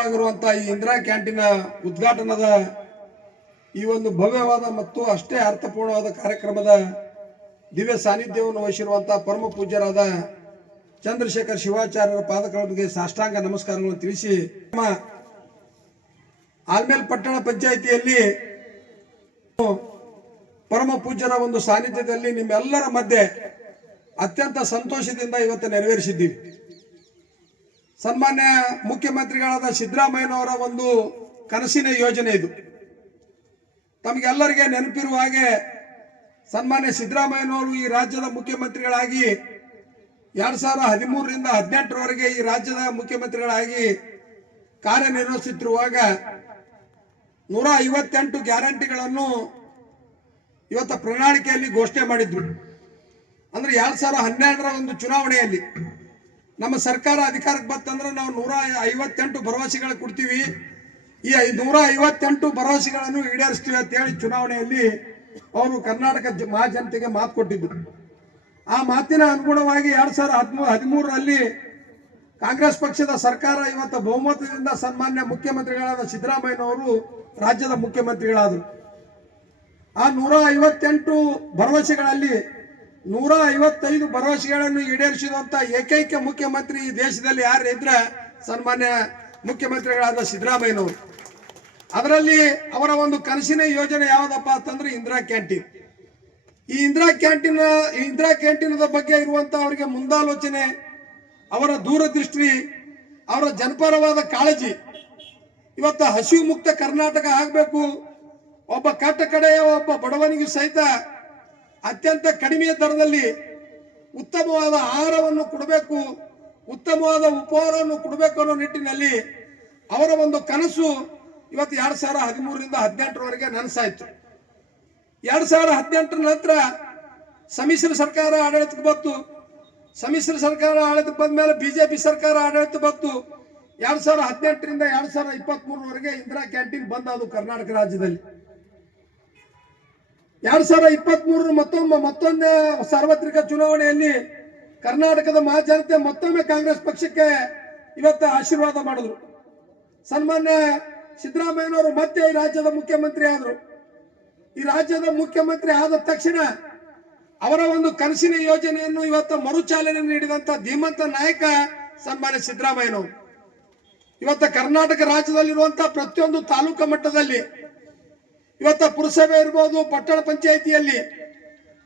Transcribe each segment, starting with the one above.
ಆಗಿರುವಂತಹ ಈ ಇಂದಿರಾ ಕ್ಯಾಂಟೀನ್ ಉದ್ಘಾಟನದ ಈ ಒಂದು ಭವ್ಯವಾದ ಮತ್ತು ಅಷ್ಟೇ ಅರ್ಥಪೂರ್ಣವಾದ ಕಾರ್ಯಕ್ರಮದ ದಿವ್ಯ ಸಾನ್ನಿಧ್ಯವನ್ನು ವಹಿಸಿರುವಂತಹ ಪರಮ ಪೂಜ್ಯರಾದ ಚಂದ್ರಶೇಖರ್ ಶಿವಾಚಾರ್ಯರ ಪಾದಗಳಿಗೆ ಸಾಷ್ಟಾಂಗ ನಮಸ್ಕಾರಗಳನ್ನು ತಿಳಿಸಿ ಆಲ್ಮೇಲ್ ಪಟ್ಟಣ ಪಂಚಾಯಿತಿಯಲ್ಲಿ ಪರಮ ಪೂಜ್ಯರ ಒಂದು ಸಾನ್ನಿಧ್ಯದಲ್ಲಿ ನಿಮ್ಮೆಲ್ಲರ ಮಧ್ಯೆ ಅತ್ಯಂತ ಸಂತೋಷದಿಂದ ಇವತ್ತು ನೆರವೇರಿಸಿದ್ದೀವಿ. ಸನ್ಮಾನ್ಯ ಮುಖ್ಯಮಂತ್ರಿಗಳಾದ ಸಿದ್ದರಾಮಯ್ಯನವರ ಒಂದು ಕನಸಿನ ಯೋಜನೆ ಇದು. ತಮಗೆಲ್ಲರಿಗೆ ನೆನಪಿರುವ ಹಾಗೆ ಸನ್ಮಾನ್ಯ ಸಿದ್ದರಾಮಯ್ಯನವರು ಈ ರಾಜ್ಯದ ಮುಖ್ಯಮಂತ್ರಿಗಳಾಗಿ 2013ರಿಂದ 2018ರವರೆಗೆ ಈ ರಾಜ್ಯದ ಮುಖ್ಯಮಂತ್ರಿಗಳಾಗಿ ಕಾರ್ಯನಿರ್ವಹಿಸುತ್ತಿರುವಾಗ 158 ಗ್ಯಾರಂಟಿಗಳನ್ನು ಇವತ್ತು ಪ್ರಣಾಳಿಕೆಯಲ್ಲಿ ಘೋಷಣೆ ಮಾಡಿದ್ರು. ಅಂದ್ರೆ 2012ರ ಒಂದು ಚುನಾವಣೆಯಲ್ಲಿ ನಮ್ಮ ಸರ್ಕಾರ ಅಧಿಕಾರಕ್ಕೆ ಬಂತಂದ್ರೆ ನಾವು 158 ಭರವಸೆಗಳು ಕೊಡ್ತೀವಿ, ಈ 158 ಭರವಸೆಗಳನ್ನು ಈಡೇರಿಸ್ತೀವಿ ಅಂತ ಹೇಳಿ ಚುನಾವಣೆಯಲ್ಲಿ ಅವರು ಕರ್ನಾಟಕ ಮಹಾಜನತೆಗೆ ಮಾತು ಕೊಟ್ಟಿದ್ರು. ಆ ಮಾತಿನ ಅನುಗುಣವಾಗಿ 2013ರಲ್ಲಿ ಕಾಂಗ್ರೆಸ್ ಪಕ್ಷದ ಸರ್ಕಾರ ಇವತ್ತು ಬಹುಮತದಿಂದ ಸನ್ಮಾನ್ಯ ಮುಖ್ಯಮಂತ್ರಿಗಳಾದ ಸಿದ್ದರಾಮಯ್ಯನವರು ರಾಜ್ಯದ ಮುಖ್ಯಮಂತ್ರಿಗಳಾದರು. ಆ 158 ಭರವಸೆಗಳಲ್ಲಿ 155 ಭರವಸೆಗಳನ್ನು ಈಡೇರಿಸಿದಂತ ಏಕೈಕ ಮುಖ್ಯಮಂತ್ರಿ ಈ ದೇಶದಲ್ಲಿ ಯಾರು ಇದ್ರೆ ಸನ್ಮಾನ್ಯ ಮುಖ್ಯಮಂತ್ರಿಗಳಾದ ಸಿದ್ದರಾಮಯ್ಯನವರು. ಅದರಲ್ಲಿ ಅವರ ಒಂದು ಕನಸಿನ ಯೋಜನೆ ಯಾವುದಪ್ಪ ಅಂತಂದ್ರೆ ಇಂದಿರಾ ಕ್ಯಾಂಟೀನ್. ಈ ಇಂದಿರಾ ಕ್ಯಾಂಟೀನದ ಬಗ್ಗೆ ಇರುವಂತ ಅವರಿಗೆ ಮುಂದಾಲೋಚನೆ, ಅವರ ದೂರದೃಷ್ಟಿ, ಅವರ ಜನಪರವಾದ ಕಾಳಜಿ. ಇವತ್ತು ಹಸಿವು ಮುಕ್ತ ಕರ್ನಾಟಕ ಆಗಬೇಕು, ಒಬ್ಬ ಕಟ್ಟ ಕಡೆಯ ಒಬ್ಬ ಬಡವನಿಗೆ ಸಹಿತ ಅತ್ಯಂತ ಕಡಿಮೆ ದರದಲ್ಲಿ ಉತ್ತಮವಾದ ಆಹಾರವನ್ನು ಕೊಡಬೇಕು, ಉತ್ತಮವಾದ ಉಪಹಾರವನ್ನು ಕೊಡಬೇಕು ಅನ್ನೋ ನಿಟ್ಟಿನಲ್ಲಿ ಅವರ ಒಂದು ಕನಸು ಇವತ್ತು 2013ರಿಂದ 2018ರವರೆಗೆ ನನಸಾಯ್ತು. 2018 ನಂತರ ಸಮ್ಮಿಶ್ರ ಸರ್ಕಾರ ಆಡಳಿತಕ್ಕೆ ಬಂತು. ಸಮ್ಮಿಶ್ರ ಸರ್ಕಾರ ಆಡಳಿತಕ್ಕೆ ಬಂದ ಮೇಲೆ ಬಿಜೆಪಿ ಸರ್ಕಾರ ಆಡಳಿತ ಬಂತು. 2018ರಿಂದ 2023ರವರೆಗೆ ಇಂದಿರಾ ಕ್ಯಾಂಟೀನ್ ಬಂದ್ ಅದು ಕರ್ನಾಟಕ ರಾಜ್ಯದಲ್ಲಿ. 2023 ಮತ್ತೊಂದು ಸಾರ್ವತ್ರಿಕ ಚುನಾವಣೆಯಲ್ಲಿ ಕರ್ನಾಟಕದ ಮಹಾಜನತೆ ಮತ್ತೊಮ್ಮೆ ಕಾಂಗ್ರೆಸ್ ಪಕ್ಷಕ್ಕೆ ಇವತ್ತು ಆಶೀರ್ವಾದ ಮಾಡಿದ್ರು. ಸನ್ಮಾನ್ಯ ಸಿದ್ದರಾಮಯ್ಯನವರು ಮತ್ತೆ ಈ ರಾಜ್ಯದ ಮುಖ್ಯಮಂತ್ರಿ ಆದರು. ಈ ರಾಜ್ಯದ ಮುಖ್ಯಮಂತ್ರಿ ಆದ ತಕ್ಷಣ ಅವರ ಒಂದು ಕನಸಿನ ಯೋಜನೆಯನ್ನು ಇವತ್ತು ಮರುಚಾಲನೆ ನೀಡಿದಂತ ಧೀಮಂತ ನಾಯಕ ಸನ್ಮಾನ್ಯ ಸಿದ್ದರಾಮಯ್ಯನವರು. ಇವತ್ತು ಕರ್ನಾಟಕ ರಾಜ್ಯದಲ್ಲಿರುವಂತಹ ಪ್ರತಿಯೊಂದು ತಾಲೂಕು ಮಟ್ಟದಲ್ಲಿ ಇವತ್ತು ಪುರಸಭೆ ಇರ್ಬೋದು, ಪಟ್ಟಣ ಪಂಚಾಯಿತಿಯಲ್ಲಿ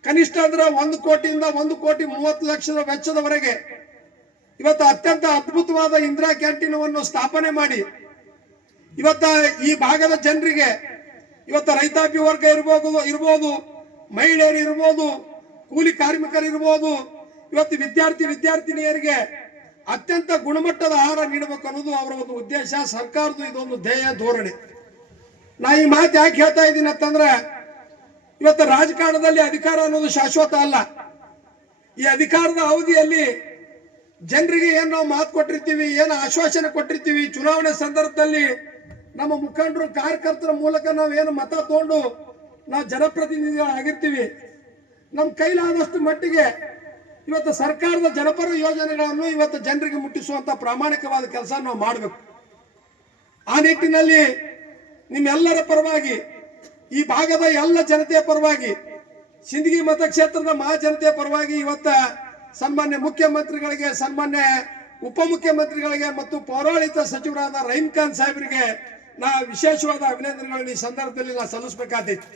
ಕನಿಷ್ಠ ಅಂದ್ರೆ 1 ಕೋಟಿಯಿಂದ 1,30,00,000 ವೆಚ್ಚದವರೆಗೆ ಇವತ್ತು ಅತ್ಯಂತ ಅದ್ಭುತವಾದ ಇಂದಿರಾ ಕ್ಯಾಂಟೀನ್ ಸ್ಥಾಪನೆ ಮಾಡಿ ಇವತ್ತ ಈ ಭಾಗದ ಜನರಿಗೆ ಇವತ್ತು ರೈತಾಪಿ ವರ್ಗ ಇರ್ಬೋದು, ಮಹಿಳೆಯರು ಇರ್ಬೋದು, ಕೂಲಿ ಕಾರ್ಮಿಕರು ಇರ್ಬೋದು, ಇವತ್ತು ವಿದ್ಯಾರ್ಥಿನಿಯರಿಗೆ ಅತ್ಯಂತ ಗುಣಮಟ್ಟದ ಆಹಾರ ನೀಡಬೇಕು ಅನ್ನೋದು ಅವರ ಒಂದು ಉದ್ದೇಶ, ಸರ್ಕಾರದ ಇದೊಂದು ಧ್ಯೇಯ ಧೋರಣೆ. ನಾ ಈ ಮಾತು ಯಾಕೆ ಹೇಳ್ತಾ ಇದ್ದೀನಿ ಅಂತಂದ್ರೆ ಇವತ್ತು ರಾಜಕಾರಣದಲ್ಲಿ ಅಧಿಕಾರ ಅನ್ನೋದು ಶಾಶ್ವತ ಅಲ್ಲ. ಈ ಅಧಿಕಾರದ ಅವಧಿಯಲ್ಲಿ ಜನರಿಗೆ ಏನು ನಾವು ಮಾತು ಕೊಟ್ಟಿರ್ತೀವಿ, ಏನು ಆಶ್ವಾಸನೆ ಕೊಟ್ಟಿರ್ತೀವಿ, ಚುನಾವಣೆ ಸಂದರ್ಭದಲ್ಲಿ ನಮ್ಮ ಮುಖಂಡರು ಕಾರ್ಯಕರ್ತರ ಮೂಲಕ ನಾವೇನು ಮತ ತಗೊಂಡು ನಾವು ಜನಪ್ರತಿನಿಧಿಗಳಾಗಿರ್ತೀವಿ, ನಮ್ಮ ಕೈಲಾದಷ್ಟು ಮಟ್ಟಿಗೆ ಇವತ್ತು ಸರ್ಕಾರದ ಜನಪರ ಯೋಜನೆಗಳನ್ನು ಇವತ್ತು ಜನರಿಗೆ ಮುಟ್ಟಿಸುವಂತ ಪ್ರಾಮಾಣಿಕವಾದ ಕೆಲಸ ನಾವು ಮಾಡಬೇಕು. ಆ ನಿಟ್ಟಿನಲ್ಲಿ ನಿಮ್ಮೆಲ್ಲರ ಪರವಾಗಿ, ಈ ಭಾಗದ ಎಲ್ಲ ಜನತೆಯ ಪರವಾಗಿ, ಸಿಂದಗಿ ಮತಕ್ಷೇತ್ರದ ಮಹಾಜನತೆಯ ಪರವಾಗಿ ಇವತ್ತ ಸನ್ಮಾನ್ಯ ಮುಖ್ಯಮಂತ್ರಿಗಳಿಗೆ, ಸನ್ಮಾನ್ಯ ಉಪಮುಖ್ಯಮಂತ್ರಿಗಳಿಗೆ ಮತ್ತು ಪೌರಾಡಳಿತ ಸಚಿವರಾದ ರಹೀಂ ಖಾನ್ ಸಾಹೇಬರಿಗೆ ನಾ ವಿಶೇಷವಾದ ಅಭಿನಂದನೆಗಳನ್ನು ಈ ಸಂದರ್ಭದಲ್ಲಿ ನಾ ಸಲ್ಲಿಸಬೇಕಾದೈತಿ.